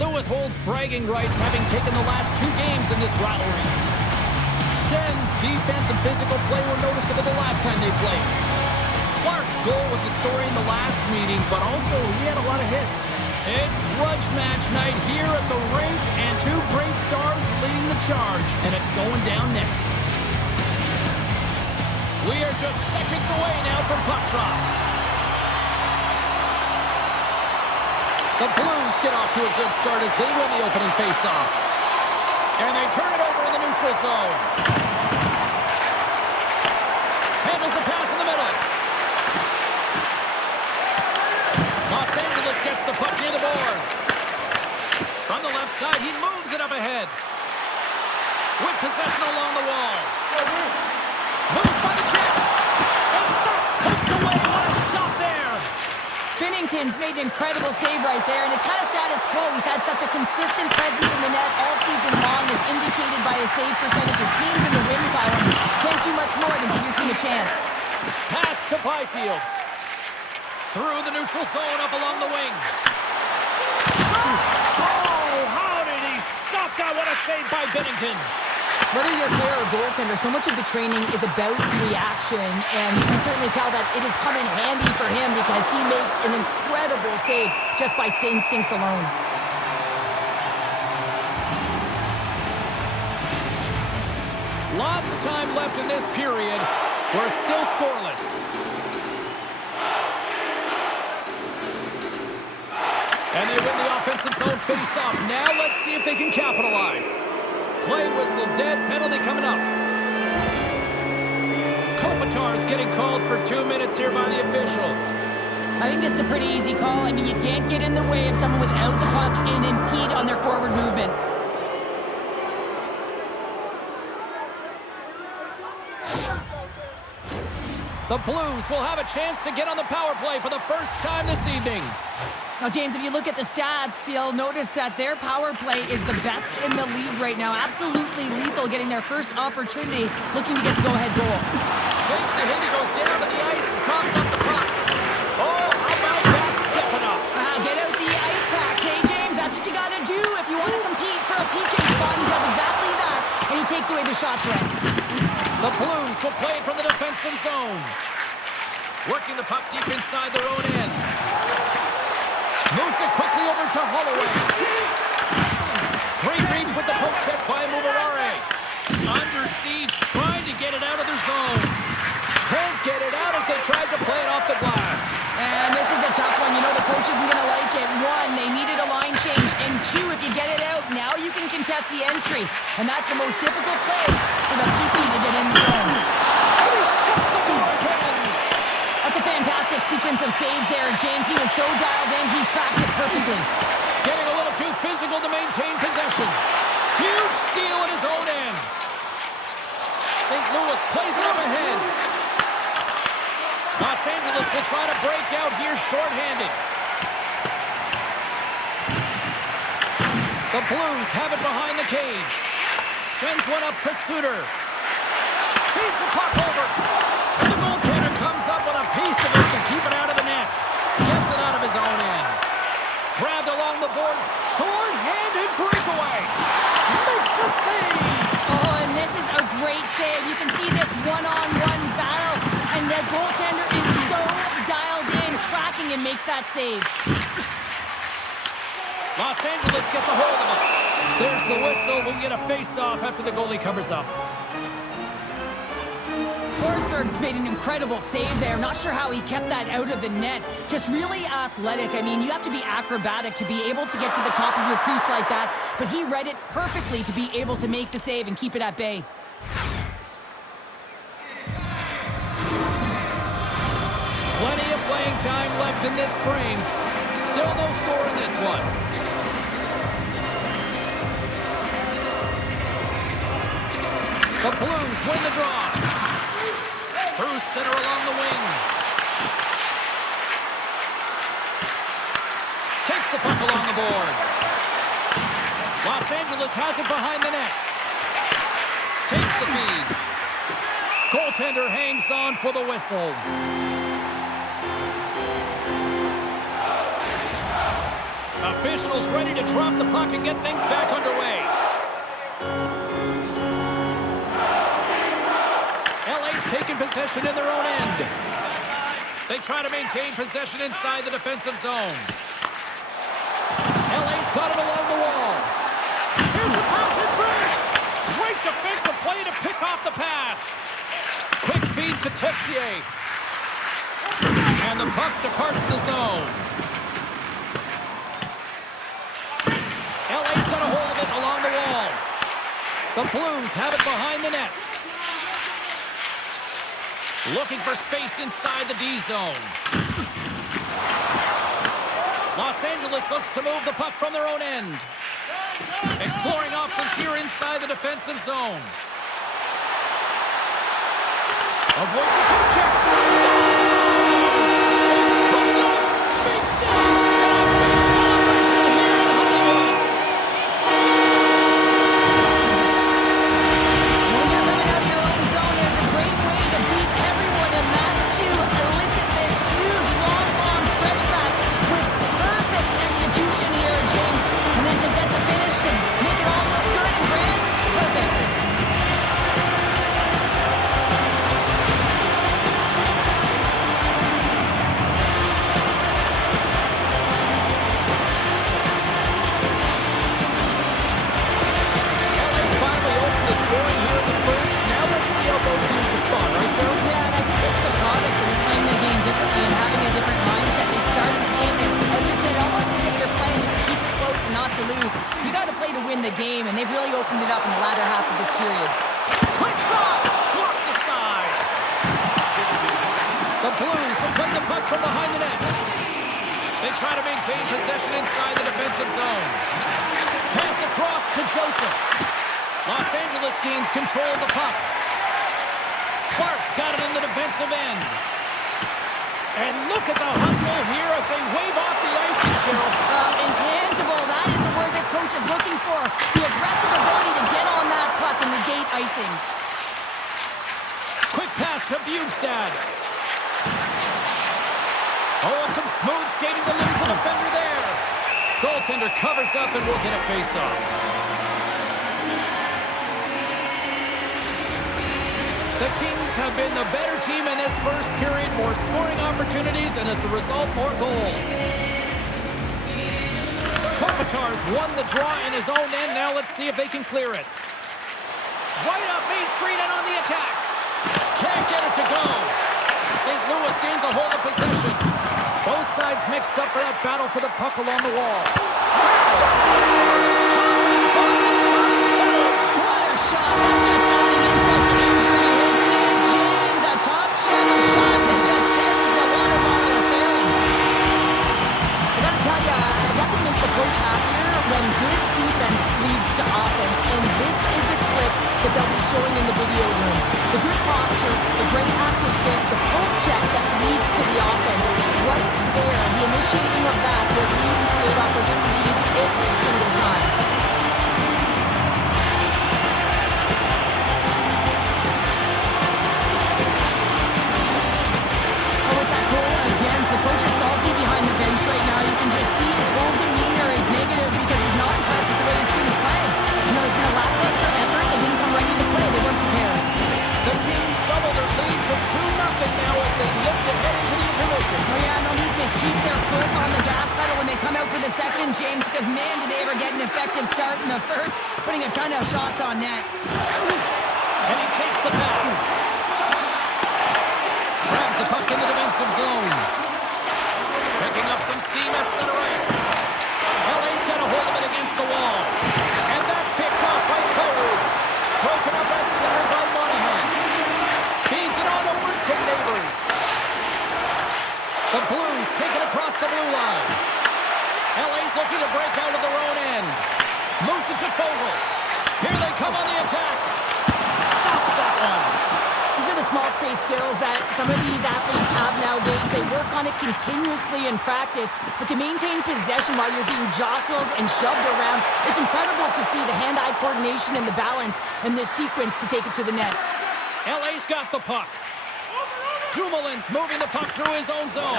Louis holds bragging rights, having taken the last 2 games in this rivalry. Shen's defense and physical play were noticeable the last time they played. Clark's goal was a story in the last meeting, but also he had a lot of hits. It's grudge match night here at the rink, and 2 great stars leading the charge, and it's going down next. We are just seconds away now from puck drop. The Blues get off to a good start as they win the opening faceoff. And they turn it over in the neutral zone. Handles the pass in the middle. Los Angeles gets the puck near the boards. From the left side, he moves it up ahead. With possession along the wall. Moves by the kick. And that's poked away. What a stop there. Binnington's made an incredible save right there, and it's kind of status quo. He's had such a consistent presence in the net all season long, as indicated by his save percentages. Teams in the win column can't do much more than give your team a chance. Pass to Byfield. Through the neutral zone, up along the wing. Oh, how did he stop that? What a save by Binnington. Whether you're a player or goaltender, so much of the training is about reaction, and you can certainly tell that it has come in handy for him because he makes an incredible save just by instincts alone. Lots of time left in this period. We're still scoreless. And they win the offensive zone face-off. Now let's see if they can capitalize. Play whistle dead, penalty coming up. Kopitar's getting called for 2 minutes here by the officials. I think this is a pretty easy call. I mean, you can't get in the way of someone without the puck and impede on their forward movement. The Blues will have a chance to get on the power play for the first time this evening. Now, James, if you look at the stats, you'll notice that their power play is the best in the league right now. Absolutely lethal, getting their first opportunity, looking to get the go-ahead goal. Takes a hit, he goes down to the ice and coughs up the puck. Oh, how about that stepping up? Get out the ice packs, hey, James? That's what you got to do if you want to compete for a PK spot. He does exactly that, and he takes away the shot threat. The Blues will play from the defensive zone. Working the puck deep inside their own end. Moves it quickly over to Holloway. Great reach with the poke check by Mubarare. Under siege, trying to get it out of their zone. Can't get it out as they tried to play it off the glass. And this is a tough one. You know the coach isn't going to like it. 1, they needed a line change. And 2, if you get it out, now you can contest the entry. And that's the most difficult place for the PP to get in the zone. And he shuts the door again. That's a fantastic sequence of saves there, James. He was so dialed in, he tracked it perfectly. Getting a little too physical to maintain possession. Huge steal at his own end. St. Louis plays it up ahead. Los Angeles will try to break out here shorthanded. The Blues have it behind the cage. Sends one up to Suter. Feeds the puck over. And the goaltender comes up with a piece of it to keep it out of the net. Gets it out of his own end. Grabbed along the board. Short-handed breakaway. Makes the save. Oh, and this is a great save. You can see this one-on-one battle. And the goaltender is so dialed in, tracking and makes that save. Los Angeles gets a hold of it. There's the whistle. We'll get a face-off after the goalie covers up. Forsberg's made an incredible save there. Not sure how he kept that out of the net. Just really athletic. I mean, you have to be acrobatic to be able to get to the top of your crease like that. But he read it perfectly to be able to make the save and keep it at bay. Plenty of playing time left in this frame. Still no score in this one. The Blues win the draw. Through center along the wing. Takes the puck along the boards. Los Angeles has it behind the net. Takes the feed. Goaltender hangs on for the whistle. Officials ready to drop the puck and get things back underway. LA's taking possession in their own end. They try to maintain possession inside the defensive zone. LA's got it along the wall. Here's a pass in front. Great defensive play to pick off the pass. Quick feed to Texier. And the puck departs the zone. LA's got a hold of it along the wall. The Blues have it behind the net. Looking for space inside the D zone. Los Angeles looks to move the puck from their own end. Exploring options here inside the defensive zone. Avoids the puck check. Scores! It's Bullets! Big saves! And a big celebration here in Hollywood! When you're coming out of your own zone, there's a great way to beat everyone, and that's to elicit this huge long bomb stretch pass with perfect execution here, James. And then to get the finish to make it all look good and grand, perfect. LA's finally opened the scoring here in the first. Now let's see how both teams respond, right, Cheryl? Yeah, and I think this is a product of just playing the game differently and having a different mindset. They started the game, they hesitated, almost as if they're playing just to keep it close and not to lose. You got to play to win the game, and they've really opened it up in the latter half of this period. Quick shot! Blocked aside! The Blues will play the puck from behind the net. They try to maintain possession inside the defensive zone. Pass across to Joseph. Los Angeles gains control of the puck. Clark's got it in the defensive end. And look at the hustle here as they wave off the icy shell. Intangible, that is the word this coach is looking for. The aggressive ability to get on that puck and negate icing. Quick pass to Bugstad. Oh, and some smooth skating to lose a defender there. Goaltender covers up and will get a face-off. The Kings have been the better team in this first period. More scoring opportunities, and as a result, more goals. Kopitar's won the draw in his own end. Now let's see if they can clear it. Right up Main Street and on the attack. Can't get it to go. St. Louis gains a hold of possession. Both sides mixed up for that battle for the puck along the wall. Scores! What a shot. That's just adding insult to injury, isn't it, James? A top channel shot that just sends the water bottle a-sailing. I gotta tell ya, nothing makes a coach happier when good defense leads to offense, and this is a clip that they'll be showing in the video room. The good posture, the great active stick, the poke check that leads to the offense. Right there, the initiating of that will lead and create opportunities every single time. Oh, with that goal against, the coach is salty behind the bench right now. You can just see his whole demeanor is negative because he's not impressed with the way his team is playing. You know, it's been a lackluster effort. They didn't come ready to play. They weren't prepared. The Kings double their lead to 2-0 now as they look to head into the intermission. Oh yeah, and they'll need to keep their foot on the gas pedal when they come out for the second, James, because man, did they ever get an effective start in the first, putting a ton of shots on net. And he takes the pass. Grabs the puck in the defensive zone. Picking up some steam at center ice. LA's got a hold of it against the wall. And that's picked up by Code. Broken up at center by Monahan. Feeds it on over to Neighbors. The Blues take it across the blue line. LA's looking to break out of their own end. Moves it to Fogle. Here they come on the attack. Stops that one. These are the small space skills that some of these athletes have nowadays. They work on it continuously in practice, but to maintain possession while you're being jostled and shoved around, it's incredible to see the hand-eye coordination and the balance in this sequence to take it to the net. LA's got the puck. Dumoulin's moving the puck through his own zone.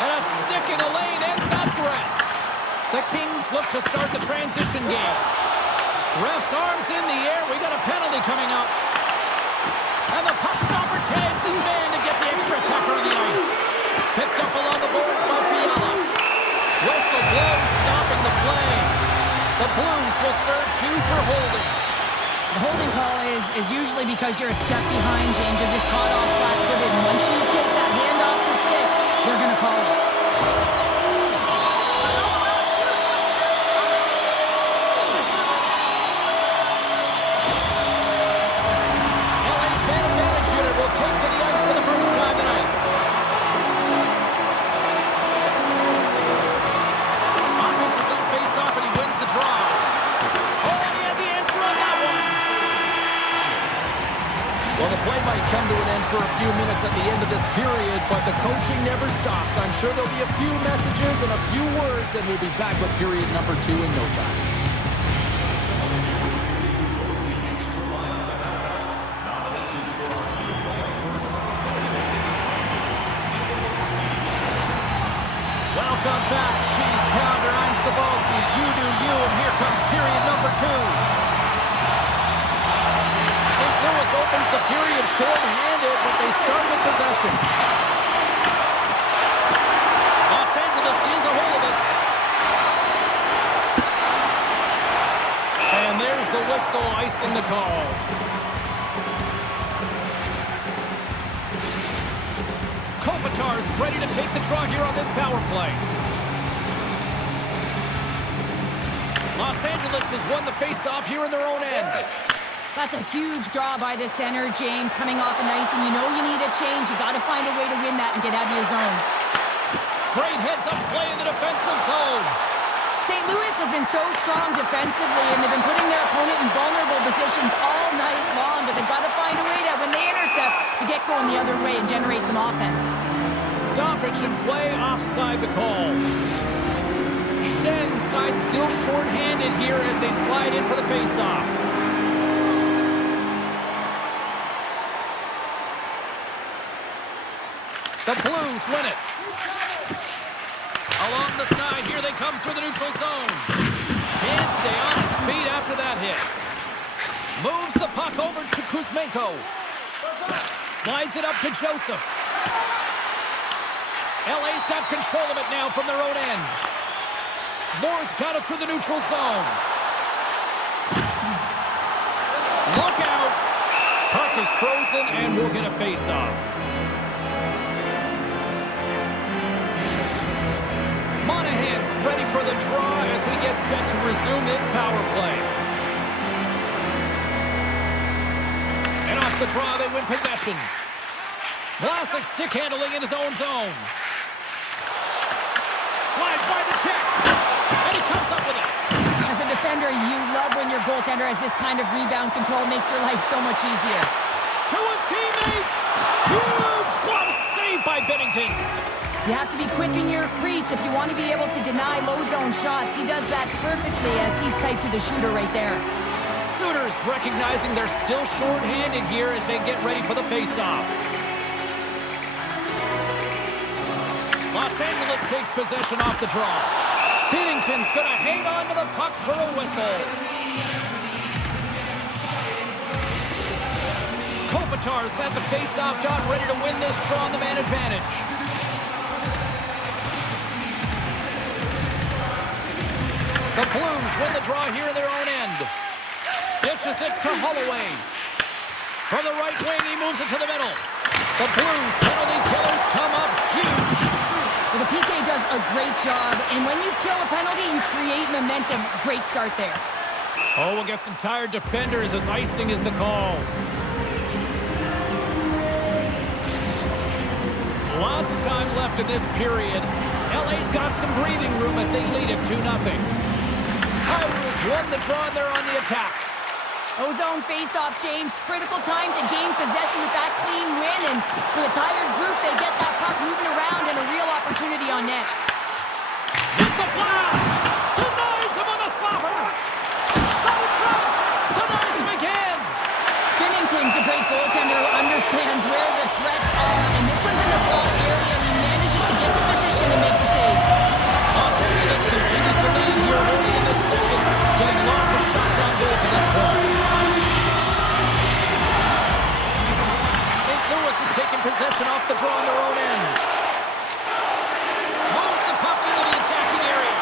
And a stick in the lane ends that threat. The Kings look to start the transition game. Ref's arms in the air. We got a penalty coming up. And the puck stopper tags his man to get the extra attacker on the ice. Picked up along the boards by Fiala. Whistle blows, stopping the play. The Blues will serve 2 for holding. The holding call is usually because you're a step behind, James. You're just caught off flat-footed. And once you take that hand off the stick, they're going to call it. LA's man advantage unit will take to the ice for the first time tonight. Offense is on face-off, and he wins the draw. Oh, he had the answer on that one. Well, the play might come to an end for a few minutes at the end of this period, but the coaching never stops. I'm sure there'll be a few messages and a few words, and we'll be back with period number 2 in no time. Welcome back. She's Pounder. I'm Sabalski. You do you, and here comes period number 2. St. Louis opens the period short-handed, but they start with possession. Los Angeles gains a hold of it. And there's the whistle, icing the call. Kopitar's ready to take the draw here on this power play. Los Angeles has won the face-off here in their own end. That's a huge draw by the center, James, coming off an ice, and you know you need a change. You got to find a way to win that and get out of your zone. Great heads-up play in the defensive zone. St. Louis has been so strong defensively, and they've been putting their opponent in vulnerable positions all night long, but they've got to find a way to, when they intercept, to get going the other way and generate some offense. Stoppage and play offside the call. Schen's side still short-handed here as they slide in for the face-off. The Blues win it. Along the side, here they come through the neutral zone. Can't stay on his feet after that hit. Moves the puck over to Kuzmenko. Slides it up to Joseph. LA's got control of it now from their own end. Moore's got it through the neutral zone. Look out! Puck is frozen and we'll get a face-off. Monahan's ready for the draw as we get set to resume this power play. And off the draw, they win possession. Vlasic stick handling in his own zone. Slides by the check. And he comes up with it. As a defender, you love when your goaltender has this kind of rebound control. It makes your life so much easier. To his teammate. Huge glove save by Bennington. You have to be quick in your crease if you want to be able to deny low zone shots. He does that perfectly as he's tight to the shooter right there. Suitors recognizing they're still short-handed here as they get ready for the face-off. Los Angeles takes possession off the draw. Bennington's going to hang on to the puck for a whistle. Kopitar's at the face-off dot, ready to win this draw on the man advantage. The Blues win the draw here in their own end. Dishes it to Holloway. From the right wing, he moves it to the middle. The Blues penalty killers come up huge. Well, the PK does a great job, and when you kill a penalty, you create momentum. Great start there. Oh, we'll get some tired defenders as icing is the call. Lots of time left in this period. LA's got some breathing room as they lead it 2-0. Kyrie's won the draw and they're on the attack. Ozone face-off, James. Critical time to gain possession with that clean win, and with a tired group, they get that puck moving around and a real opportunity on net. With the blast! Denies him on the slapper! Shot it drunk! Denies him again! Binnington's a great goaltender who understands where the threats are, and this one's in the slot area, and he manages to get to position and make the save. Los Angeles continues to lead taking possession off the draw on their own end. Moves the puck into the attacking area.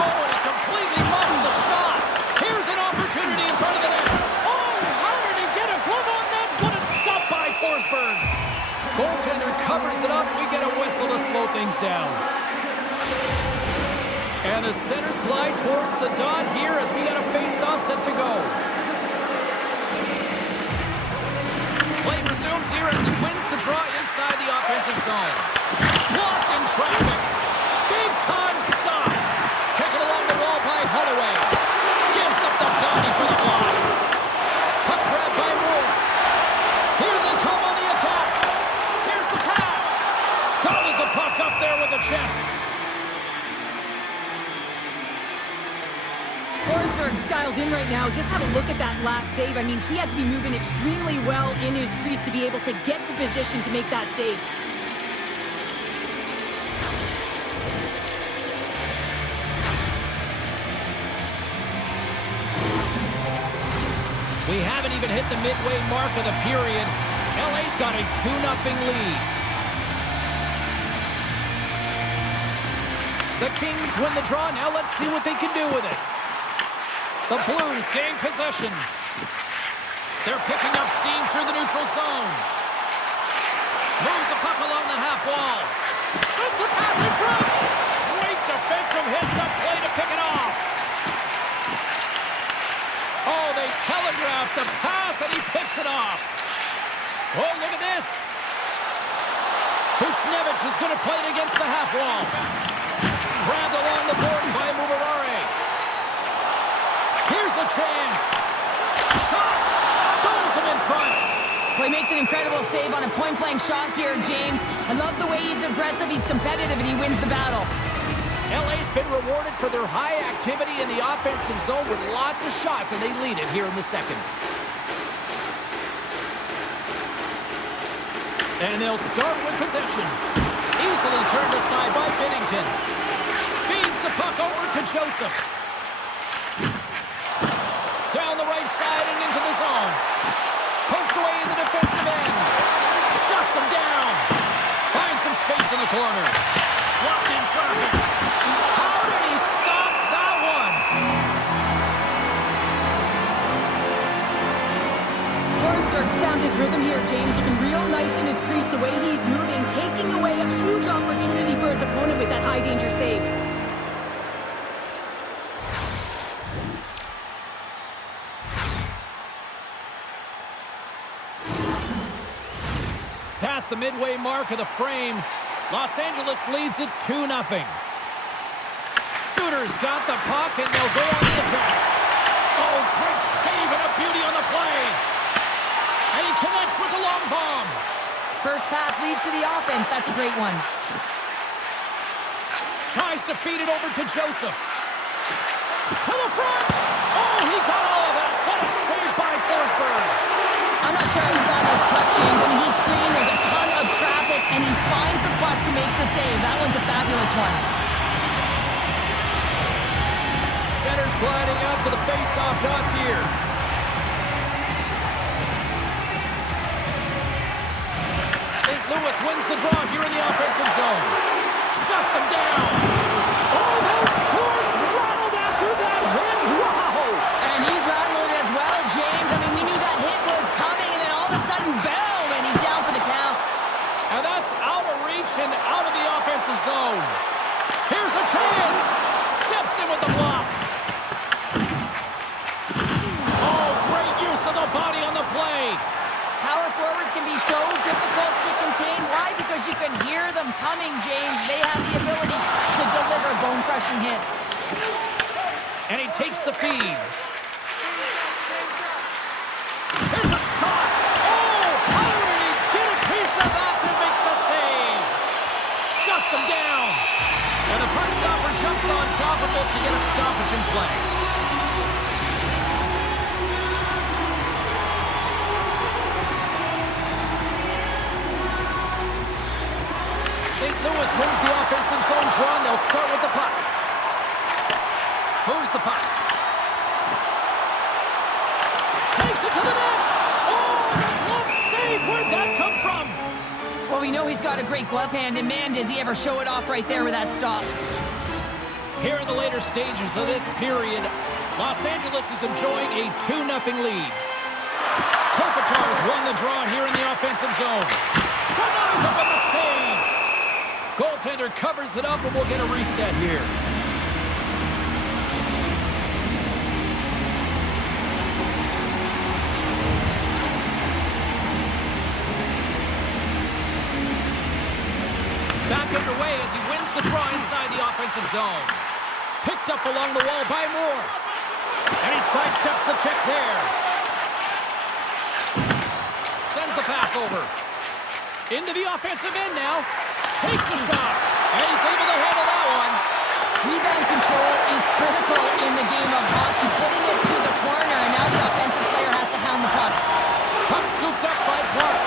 Oh, and he completely muffs the shot. Here's an opportunity in front of the net. Oh, how did he get a glove on that? What a stop by Forsberg. Goaltender covers it up. We get a whistle to slow things down. And the centers glide towards the dot here as we got a face-off set to go. Play resumes here as he wins the draw inside the offensive zone. Blocked in traffic. Big-time stop. Taken along the wall by Holloway. Gives up the body for the block. Puck grab by Moore. Here they come on the attack. Here's the pass. Gobbles the puck up there with the chest. Forsberg's dialed in right now. Just have a look at that last save. I mean, he had to be moving extremely well in his crease to be able to get to position to make that save. We haven't even hit the midway mark of the period. LA's got a 2-0 lead. The Kings win the draw. Now let's see what they can do with it. The Blues gain possession. They're picking up steam through the neutral zone. Moves the puck along the half wall. Sends a pass in front. Great defensive hits up play to pick it off. Oh, they telegraphed the pass and he picks it off. Oh, look at this. Buchnevich is going to play it against the half wall. Grabbed along the board by Mubarare. Here's a chance. Shot. Stones him in front. Well, he makes an incredible save on a point-blank shot here, James. I love the way he's aggressive, he's competitive, and he wins the battle. LA's been rewarded for their high activity in the offensive zone with lots of shots, and they lead it here in the second. And they'll start with possession. Easily turned aside by Binnington. Feeds the puck over to Joseph. Down the right side and into the zone. Poked away in the defensive end. Shuts him down. Finds some space in the corner. Blocked in traffic. How did he stop that one? Forsberg's found his rhythm here, James. Looking real nice in his crease, the way he's moving, taking away a huge opportunity for his opponent with that high-danger save. Past the midway mark of the frame, Los Angeles leads it 2-0. Suter's got the puck, and they'll go on the attack. Oh, great save and a beauty on the play. And he connects with the long bomb. First pass leads to the offense. That's a great one. Tries to feed it over to Joseph. To the front. Oh, he got all of that. What a save by Forsberg. I'm not sure he saw this puck, James. I mean, he screened. There's a ton of traffic, and he finds the puck to make the save. That one's a fabulous one. Center's gliding up to the face-off dots here. St. Louis wins the draw here in the offensive zone. Shuts him down. Oh, those boards rattled after that hit. Wow. And he's rattled as well, James. I mean, we knew that hit was coming, and then all of a sudden, boom, and he's down for the count. And that's out of reach and out of the offensive zone. Here's a chance. Steps in with the block. Oh, great use of the body on the play. Power forwards can be so difficult to contain. Why? Because you can hear them coming, James. They have the ability to deliver bone-crushing hits. And he takes the feed. Here's a shot. Oh, how did he get a piece of that to make the save? Shuts him down. And the puck stopper jumps on top of it to get a stoppage in play. St. Louis wins the offensive zone draw, and they'll start with the puck. Moves the puck. Takes it to the net. Oh, that glove save. Where'd that come from? we know he's got a great glove hand, and man, does he ever show it off right there with that stop. Here in the later stages of this period, Los Angeles is enjoying a 2-0 lead. Kopitar has won the draw here in the offensive zone. Denies him with the save. Goaltender covers it up, and we'll get a reset here. Back underway as he wins the draw inside the offensive zone. Picked up along the wall by Moore. And he sidesteps the check there. Sends the pass over. Into the offensive end now. Takes the shot. And he's able to handle that one. Rebound control is critical in the game of hockey. Putting it to the corner, and now the offensive player has to hound the puck. Puck scooped up by Clark.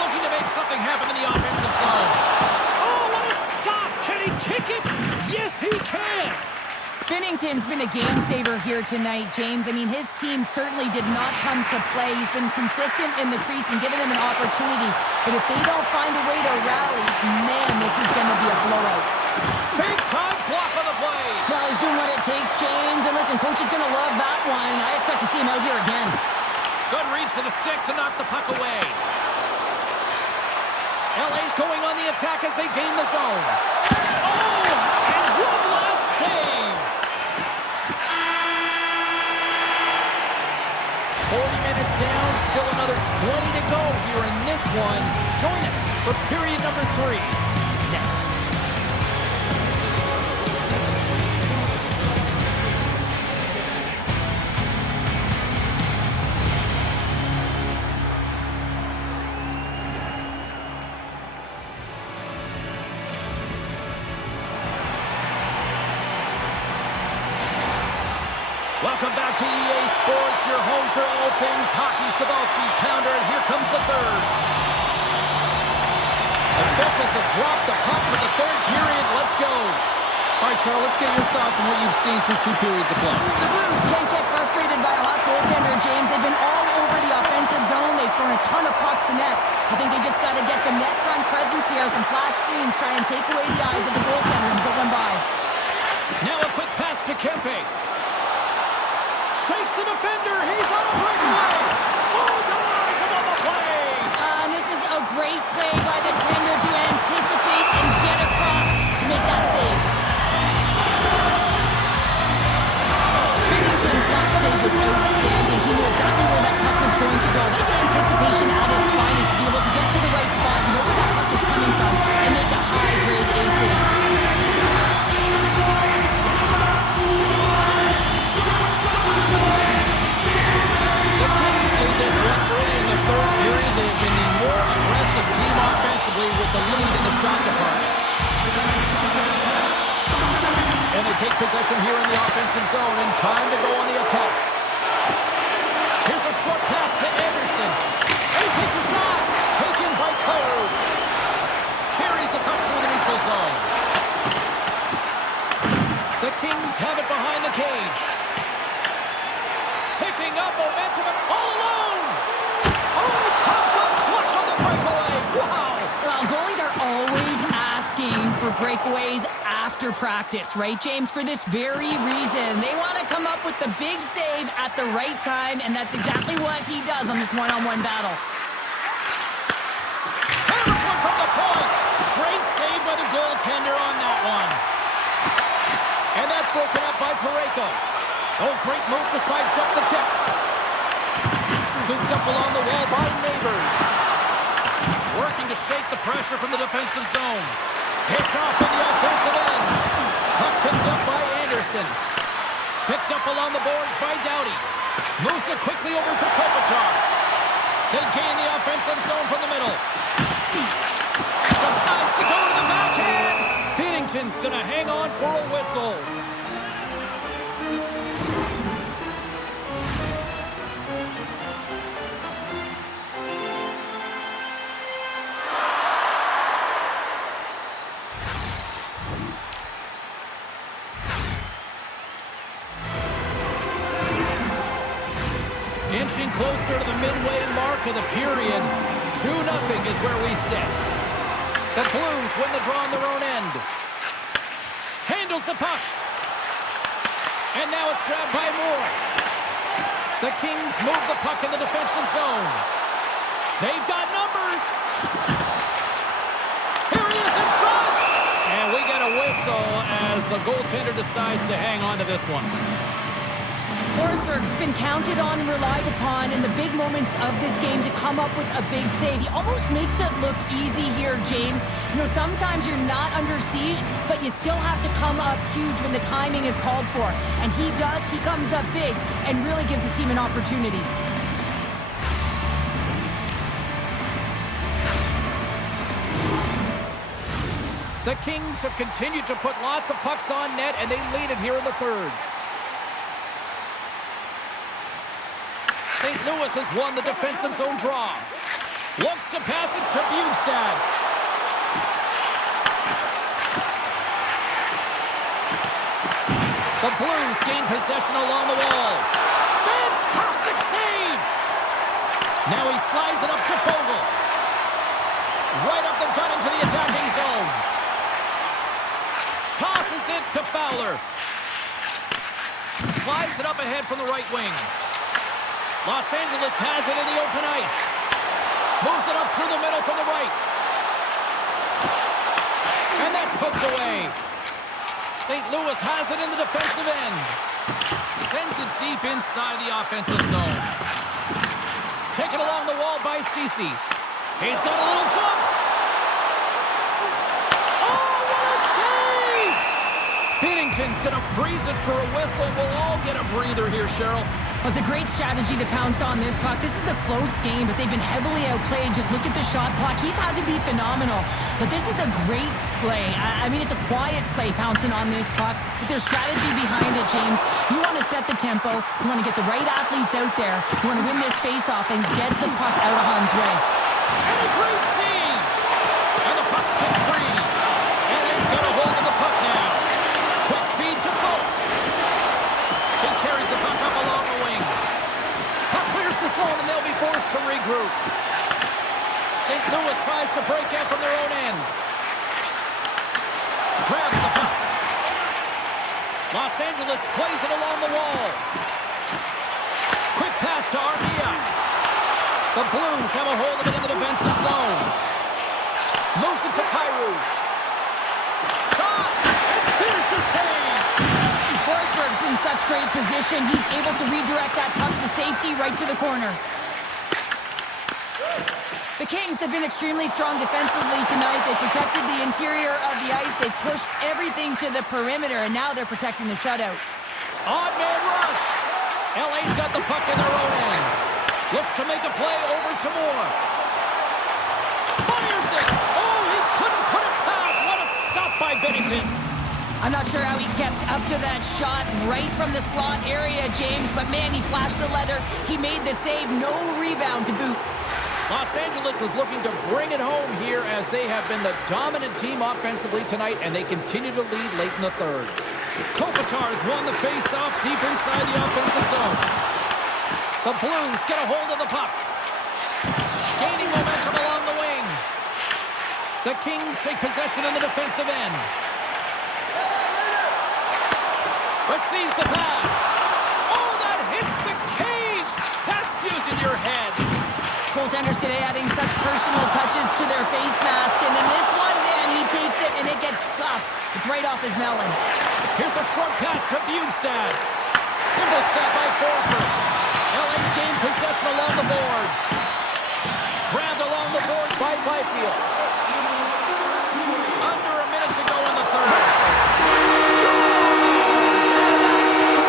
Looking to make something happen in the offensive zone. Oh, what a stop! Can he kick it? Yes, he can! Binnington's been a game saver here tonight, James. I mean, his team certainly did not come to play. He's been consistent in the crease and giving them an opportunity. But if they don't find a way to rally, man, this is going to be a blowout. Big time block on the play. Well, he's doing what it takes, James. And listen, coach is going to love that one. I expect to see him out here again. Good reach to the stick to knock the puck away. LA's going on the attack as they gain the zone. Oh, and one last save. 40 minutes down, still another 20 to go here in this one. Join us for period number 3 next. Welcome back to EA Sports, your home for all things hockey. Sabalski, Pounder, and here comes the third. Officials have dropped the puck for the third period. Let's go. All right, Charles, let's get your thoughts on what you've seen through 2 periods of play. The Blues can't get frustrated by a hot goaltender, James. They've been all over the offensive zone. They've thrown a ton of pucks to net. I think they just got to get some net front presence here, some flash screens, try and take away the eyes of the goaltender and put one by. Now a quick pass to Kempe. Shakes the defender. He's on a breakaway. Oh, denies him on the play. And this is a great play by the tender to anticipate and get across to make that save. Binnington's last save was outstanding. He knew exactly where that puck was going to go. That's anticipation at its finest, to be able to get to the right spot, know where that puck is coming from, and make a high-grade A save. The Kings lead this one early in the third period. They've been the more aggressive team offensively with the lead in the shot department. And they take possession here in the offensive zone, and time to go on the attack. Here's a short pass to Anderson. And he takes a shot. Taken by Code. Carries the puck through the neutral zone. The Kings have it behind the cage. Picking up momentum all alone. Oh, comes up clutch on the breakaway. Wow. Well, goalies are always asking for breakaways after practice, right, James? For this very reason. They want to come up with the big save at the right time, and that's exactly what he does on this one-on-one battle. Hammers one from the point. Great save by the goaltender on that one. And that's broken up by Parayko. Oh, great move to sidestep the check. Scooped up along the wall by Neighbors. Working to shake the pressure from the defensive zone. Picked off on the offensive end. Puck picked up by Anderson. Picked up along the boards by Doughty. Moves it quickly over to Kopitar. They gain the offensive zone from the middle. Decides to go to the backhand. Binnington's going to hang on for a whistle. Inching closer to the midway mark of the period. 2-0 is where we sit. The Blues win the draw on their own end. Handles the puck. And now it's grabbed by Moore. The Kings move the puck in the defensive zone. They've got numbers. Here he is in front. And we get a whistle as the goaltender decides to hang on to this one. Forsberg's been counted on and relied upon in the big moments of this game to come up with a big save. He almost makes it look easy here, James. You know, sometimes you're not under siege, but you still have to come up huge when the timing is called for. And he does. He comes up big and really gives his team an opportunity. The Kings have continued to put lots of pucks on net, and they lead it here in the third. St. Louis has won the defensive zone draw. Looks to pass it to Bjugstad. The Blues gain possession along the wall. Fantastic save! Now he slides it up to Fogle. Right up the gut into the attacking zone. Tosses it to Fowler. Slides it up ahead from the right wing. Los Angeles has it in the open ice. Moves it up through the middle from the right. And that's hooked away. St. Louis has it in the defensive end. Sends it deep inside the offensive zone. Taken along the wall by Ceci. He's got a little jump. Oh, what a save! Binnington's going to freeze it for a whistle. We'll all get a breather here, Cheryl. Well, it's a great strategy to pounce on this puck. This is a close game, but they've been heavily outplayed. Just look at the shot clock. He's had to be phenomenal. But this is a great play. I mean, it's a quiet play pouncing on this puck. But there's strategy behind it, James. You want to set the tempo. You want to get the right athletes out there. You want to win this face-off and get the puck out of harm's way. And a great save! And the puck's kicked free. And he's got a hold of the puck now. Quick feed to Folk. He carries the puck up along the wing. Puck clears the zone and they'll be forced to regroup. St. Louis tries to break out from their own end. Grabs the puck. Los Angeles plays it along the wall. Quick pass to Armia. The Blues have a hold of it in the defensive zone. Moves it to Kyrou. Shot! And there's the save! Forsberg's in such great position. He's able to redirect that puck to safety right to the corner. The Kings have been extremely strong defensively tonight. They protected the interior of the ice. They pushed everything to the perimeter, and now they're protecting the shutout. Odd man rush. LA's got the puck in their own end. Looks to make a play over to Moore. Fires it. Oh, he couldn't put it past. What a stop by Binnington. I'm not sure how he kept up to that shot right from the slot area, James, but man, he flashed the leather. He made the save. No rebound to boot. Los Angeles is looking to bring it home here as they have been the dominant team offensively tonight, and they continue to lead late in the third. Kopitar's won the face-off deep inside the offensive zone. The Blues get a hold of the puck. Gaining momentum along the wing. The Kings take possession in the defensive end. Receives the pass. Oh, that hits the cage. That's using your head. Goaltenders today adding such personal touches to their face mask, and in this one, man, he takes it and it gets scuffed. It's right off his melon. Here's a short pass to Bjugstad. Simple step by Forsberg. LA's gained possession along the boards. Grabbed along the board by Byfield. Under a minute to go in the third. Scores! And that's 3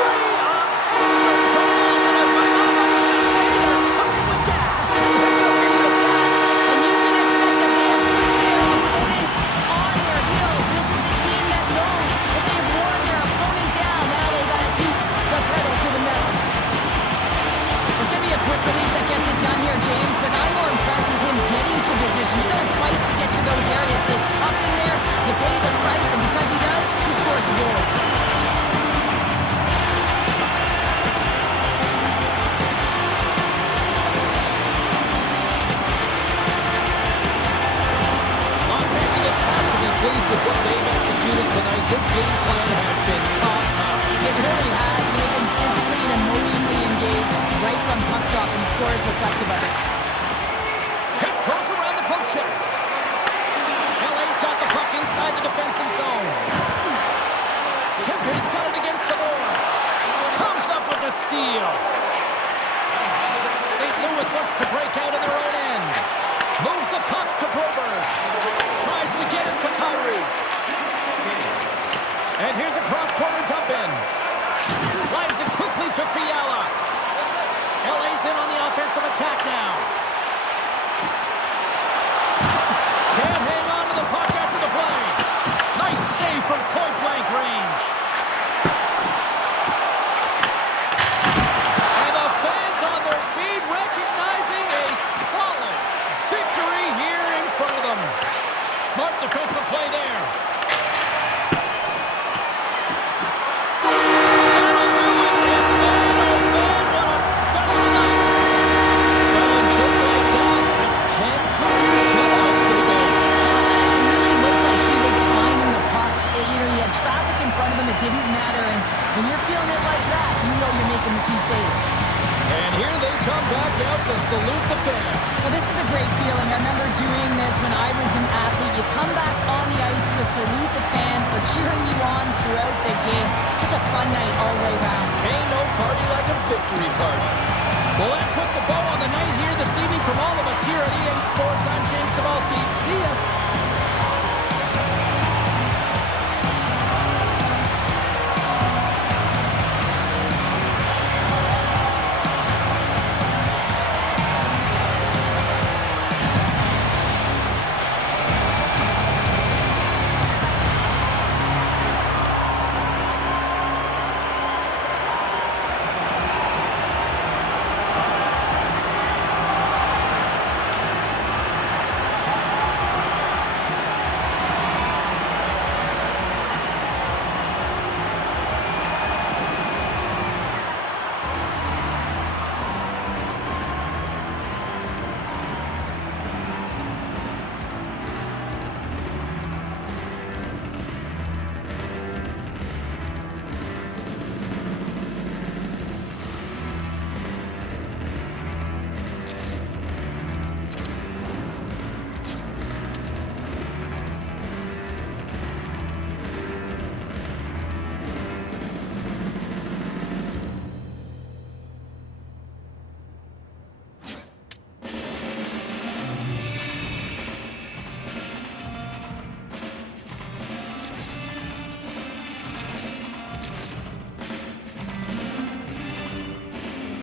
unanswered goals. And as my mom likes to say, they're cooking with gas. And you can expect that they have put their opponents on their heels. This is a team that knows that they've worn their opponent down. Now they got to keep the pedal to the metal. There's going to be a quick release that gets it done here, James, but I'm more impressed with him getting to position. You got to fight pleased with what they've executed tonight. This game plan has been top-notch. It really has. They've been physically and emotionally engaged right from puck drop, and the score is reflective of it. Tiptoes around the poke check. LA's got the puck inside the defensive zone. Kempe's got it against the boards. Comes up with the steal. St. Louis looks to break out in their own end. Moves the puck to Broberg. Tries to get it to Kyrie. And here's a cross-corner dump-in. Slides it quickly to Fiala. LA's in on the offensive attack now. Can't hang on to the puck after the play. Nice save from point-blank range. And the fans on their feet recognizing a solid victory here in front of them. Smart defensive play there. That'll do it, and man, oh man, what a special night. And just like that, that's 10 career shutouts for the game. It really looked like he was finding the puck. He had traffic in front of him. It didn't matter. And when you're feeling it like that, you know you're making the key save. And here they come back out to salute the fans. Well, this is a great feeling. I remember doing this when I was an athlete. You come back on the ice to salute the fans for cheering you on throughout the game. Just a fun night all the way around. Ain't no party like a victory party. Well, that puts a bow on the night here this evening from all of us here at EA Sports. I'm James Cebulski. See ya.